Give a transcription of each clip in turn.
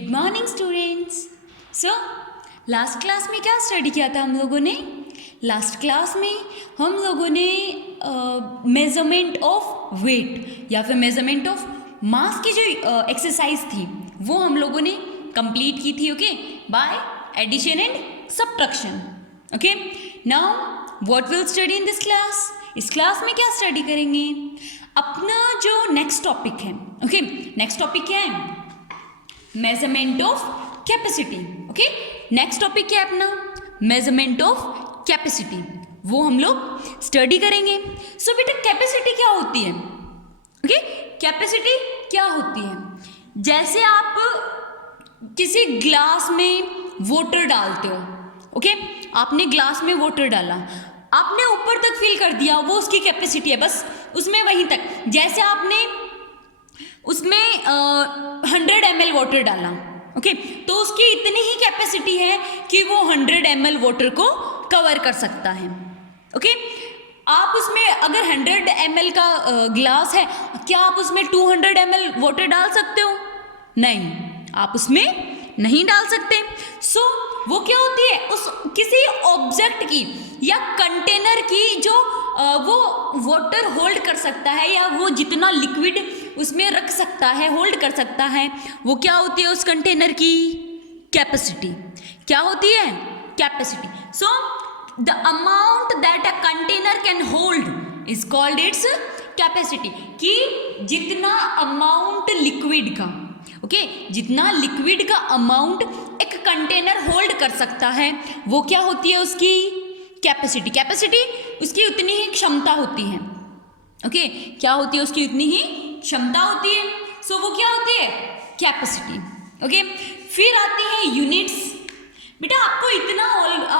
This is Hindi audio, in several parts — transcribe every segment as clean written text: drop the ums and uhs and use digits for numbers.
Good morning students. So last class में क्या स्टडी किया था हम लोगों ने? लास्ट क्लास में हम लोगों ने मेजरमेंट ऑफ वेट या फिर मेजरमेंट ऑफ मास की जो एक्सरसाइज थी वो हम लोगों ने कंप्लीट की थी, okay, by addition and subtraction. Okay, now what will study in this class? इस क्लास में क्या स्टडी करेंगे? अपना जो नेक्स्ट टॉपिक है, ओके, नेक्स्ट टॉपिक क्या है? Measurement of capacity. Okay, next topic क्या है अपना? मेजरमेंट ऑफ कैपेसिटी, वो हम लोग स्टडी करेंगे। सो बेटा कैपेसिटी क्या होती है? ओके, कैपेसिटी क्या होती है? जैसे आप किसी ग्लास में वाटर डालते हो, ओके, आपने ग्लास में वाटर डाला, आपने ऊपर तक फिल कर दिया, वो उसकी कैपेसिटी है, बस उसमें वहीं तक। जैसे आपने उसमें 100 ml वाटर डाला, ओके, तो उसकी इतनी ही कैपेसिटी है कि वो 100 ml वाटर को कवर कर सकता है। ओके, आप उसमें अगर 100 ml का ग्लास है, क्या आप उसमें 200 ml वाटर डाल सकते हो? नहीं, आप उसमें नहीं डाल सकते। सो वो क्या होती है? उस किसी ऑब्जेक्ट की या कंटेनर की जो वो वाटर होल्ड कर सकता है या वो जितना लिक्विड उसमें रख सकता है, होल्ड कर सकता है, वो क्या होती है उस कंटेनर की? कैपेसिटी। क्या होती है? Capacity. So the amount that a container can hold is called its capacity. कि जितना अमाउंट लिक्विड का, ओके, जितना लिक्विड का अमाउंट एक कंटेनर होल्ड कर सकता है वो क्या होती है उसकी? कैपेसिटी। कैपेसिटी उसकी उतनी ही क्षमता होती है, ओके, क्या होती है उसकी उतनी ही क्षमता होती है। सो वो क्या होती है? कैपेसिटी। ओके, फिर आती है यूनिट्स। बेटा आपको इतना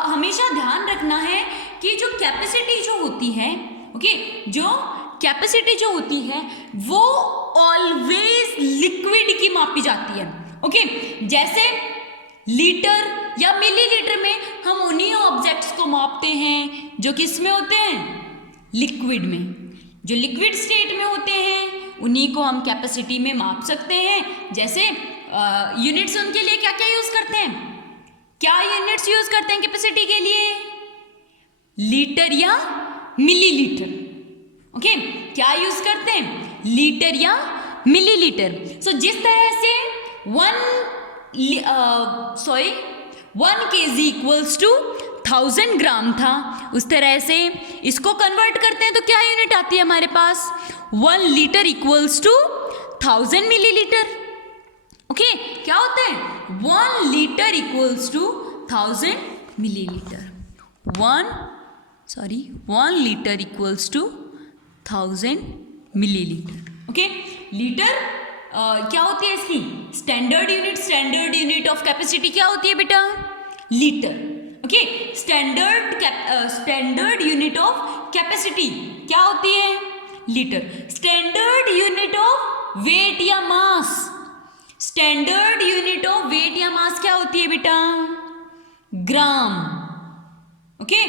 हमेशा ध्यान रखना है कि जो कैपेसिटी जो होती है, ओके, जो कैपेसिटी जो होती है वो ऑलवेज लिक्विड की मापी जाती है। ओके, जैसे लीटर या मिलीलीटर में हम उन्हीं ऑब्जेक्ट्स को मापते हैं जो किस में होते हैं? लिक्विड में। जो लिक्विड स्टेट में होते हैं उन्हीं को हम कैपेसिटी में माप सकते हैं। जैसे यूनिट्स उनके लिए क्या क्या यूज करते हैं? क्या यूनिट्स यूज करते हैं कैपेसिटी के लिए? लीटर या मिलीलीटर। ओके, क्या यूज करते हैं? लीटर या मिलीलीटर। सो जिस तरह से 1 kg इक्वल्स टू 1000 ग्राम था, उस तरह से इसको कन्वर्ट करते हैं तो क्या यूनिट आती है हमारे पास? 1 litre equals to 1000 millilitre. Okay, क्या होते हैं? 1 litre equals to 1000 millilitre. 1 litre equals to 1000 millilitre. Okay, litre क्या होती है इसकी? Standard unit. Standard unit of capacity क्या होती है बेटा? Litre. Okay, standard unit of capacity क्या होती है? Litre. Standard unit of weight या mass, standard unit of weight या मास क्या होती है बेटा? ग्राम। ओके,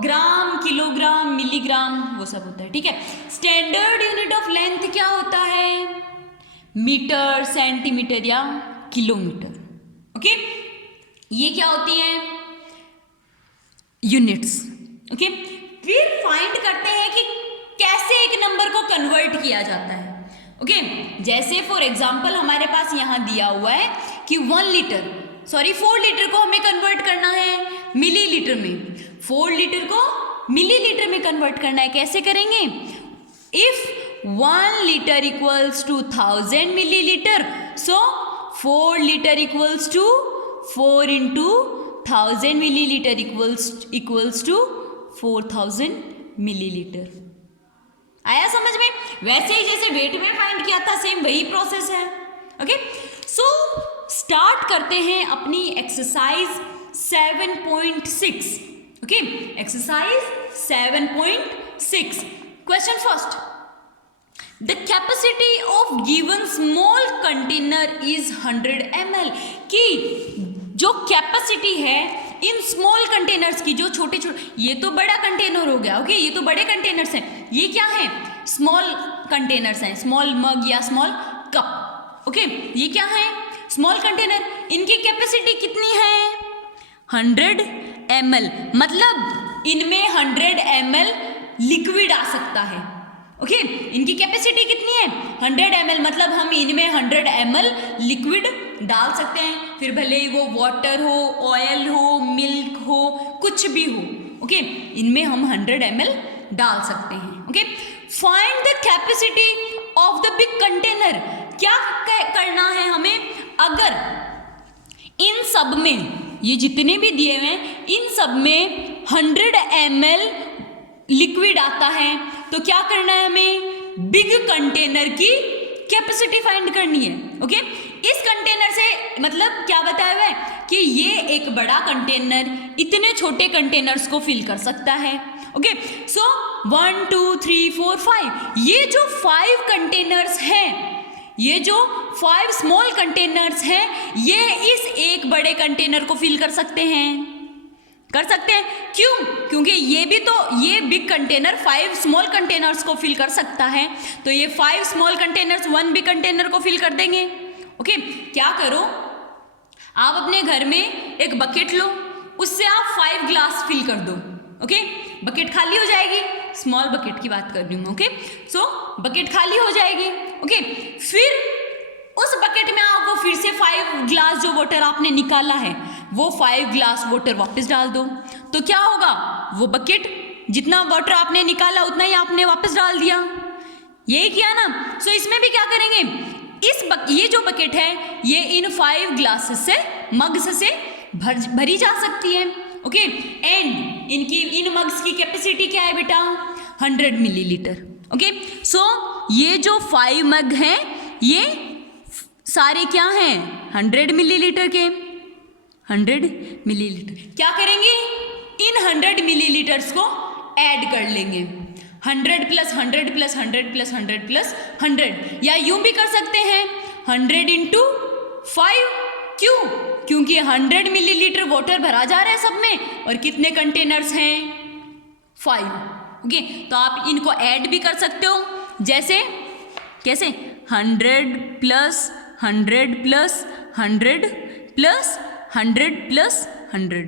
ग्राम, किलोग्राम, मिलीग्राम, वो सब होता है, ठीक है। स्टैंडर्ड यूनिट ऑफ लेंथ क्या होता है? मीटर, सेंटीमीटर या किलोमीटर। ओके, ये क्या होती है? यूनिट्स। ओके, फिर फाइंड करते हैं कि कैसे एक नंबर को कन्वर्ट किया जाता है। ओके, जैसे फॉर एग्जांपल हमारे पास यहां दिया हुआ है कि 4 लीटर को हमें कन्वर्ट करना है मिलीलीटर में। 4 लीटर को मिलीलीटर में कन्वर्ट करना है। कैसे करेंगे? If 1 litre equals to 1000 millilitre, so 4 litre equals to 4 into 1000 millilitre equals to 4000 millilitre. आया समझ में? वैसे ही जैसे वेट में फाइंड किया था, सेम वही प्रोसेस है। ओके, सो स्टार्ट करते हैं अपनी exercise 7.6। Okay, exercise 7.6। Question first, the capacity of given small container is 100 ml। कि जो कैपेसिटी है इन स्मॉल कंटेनर्स की, जो छोटे छोटे, ये तो बड़ा कंटेनर हो गया, ओके, ये तो बड़े कंटेनर्स हैं, ये क्या है? स्मॉल कंटेनर्स हैं, स्मॉल मग या स्मॉल कप। ओके, ये क्या है? स्मॉल कंटेनर, इनकी कैपेसिटी कितनी है 100 ml, मतलब इनमें 100 ml लिक्विड आ सकता है। ओके, इनकी कैपेसिटी कितनी है 100 ml, मतलब हम इनमें 100 ml लिक्विड डाल सकते हैं, फिर भले ही वो वाटर हो, ऑयल हो, मिल्क हो, कुछ भी हो। ओके, इनमें हम 100 ml डाल सकते हैं। Okay, find the capacity of the big container. क्या करना है हमें, अगर इन सब में, ये जितने भी दिए हुए हैं, इन सब में 100 ml लिक्विड आता है, तो क्या करना है हमें, बिग कंटेनर की कैपेसिटी फाइंड करनी है। ओके, इस कंटेनर से मतलब क्या बताया हुआ है कि ये एक बड़ा कंटेनर इतने छोटे कंटेनर्स को फिल कर सकता है। ओके, सो 1 2 3 4 5, ये जो 5 कंटेनर्स हैं, ये जो 5 स्मॉल कंटेनर्स हैं, ये इस एक बड़े कंटेनर को फिल कर सकते हैं, कर सकते हैं। क्यों, क्योंकि ये भी तो, ये बिग कंटेनर 5 स्मॉल कंटेनर्स को फिल कर सकता है, तो ये 5 स्मॉल कंटेनर्स 1 बिग कंटेनर को फिल कर देंगे। ओके, क्या करो, आप अपने घर में एक बकेट लो, उससे आप 5 ग्लास फिल कर दो। ओके, बकेट खाली हो जाएगी, स्मॉल बकेट की बात कर रही हूँ। ओके, सो बकेट खाली हो जाएगी। ओके, फिर उस बकेट में आपको फिर से 5 ग्लास जो वाटर आपने निकाला है, वो 5 ग्लास वाटर वापस डाल दो, तो क्या होगा, वो बकेट जितना वाटर आपने निकाला उतना ही आपने वापस डाल दिया, यही किया ना। सो इसमें भी क्या करेंगे, ये जो बकेट है, ये इन 5 ग्लासेस से, मग्स से भरी जा सकती है। ओके, एंड इनकी, इन मग्स की कैपेसिटी क्या है बेटा 100 मिलीलीटर। ओके, सो ये जो 5 मग हैं, ये सारे क्या हैं 100 मिलीलीटर के, 100 मिलीलीटर। क्या करेंगे, इन 100 मिलीलीटर्स को ऐड कर लेंगे, 100 प्लस 100 प्लस 100 प्लस 100 प्लस 100, या यूं भी कर सकते हैं 100 इंटू 5। क्यों, क्योंकि 100 मिलीलीटर वाटर भरा जा रहा है सब में, और कितने कंटेनर्स हैं 5। ओके, तो आप इनको ऐड भी कर सकते हो, जैसे कैसे 100 plus 100 plus 100 plus 100 plus 100,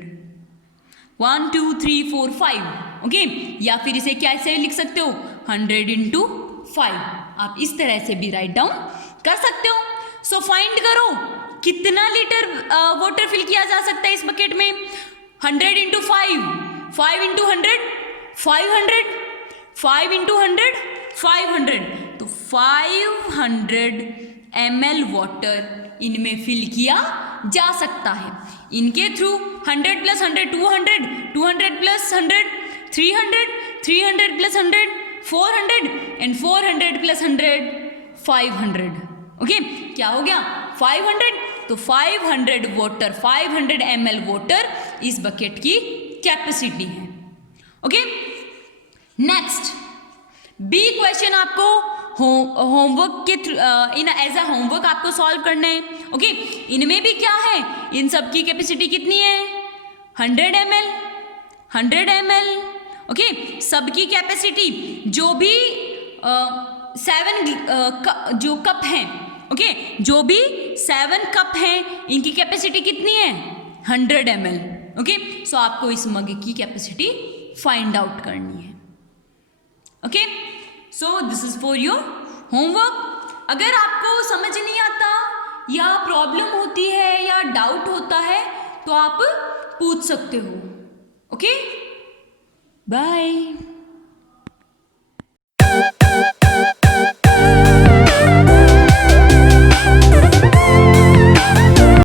1 2 3 4 5। Okay, या फिर इसे कैसे लिख सकते हो 100 इंटू 5, आप इस तरह से भी राइट डाउन कर सकते हो। सो फाइंड करो कितना लीटर वाटर फिल किया जा सकता है इस बकेट में, 100 इंटू 5, 5 इंटू 100 500, 5 इंटू 100 500, तो 500 ml वाटर इनमें फिल किया जा सकता है। इनके through 100 plus 100 200, 200 plus 100 300, 300 plus 100 400, and 400 plus 100 500। Okay, क्या हो गया 500, तो 500 वाटर, 500 ml वाटर इस बकेट की कैपेसिटी है। ओके, नेक्स्ट बी क्वेश्चन आपको होमवर्क के इन एज अ होमवर्क आपको सॉल्व करना है। ओके, इनमें भी क्या है, इन सब की कैपेसिटी कितनी है 100 ml, 100 ml। ओके, सबकी कैपेसिटी जो भी 7 जो कप हैं, ओके, जो भी 7 कप हैं, इनकी कैपेसिटी कितनी है 100 ml। ओके, सो आपको इस मग की कैपेसिटी फाइंड आउट करनी है। Okay, so this is for your homework. अगर आपको समझ नहीं आता या प्रॉब्लम होती है या डाउट होता है तो आप पूछ सकते हो। Okay, bye.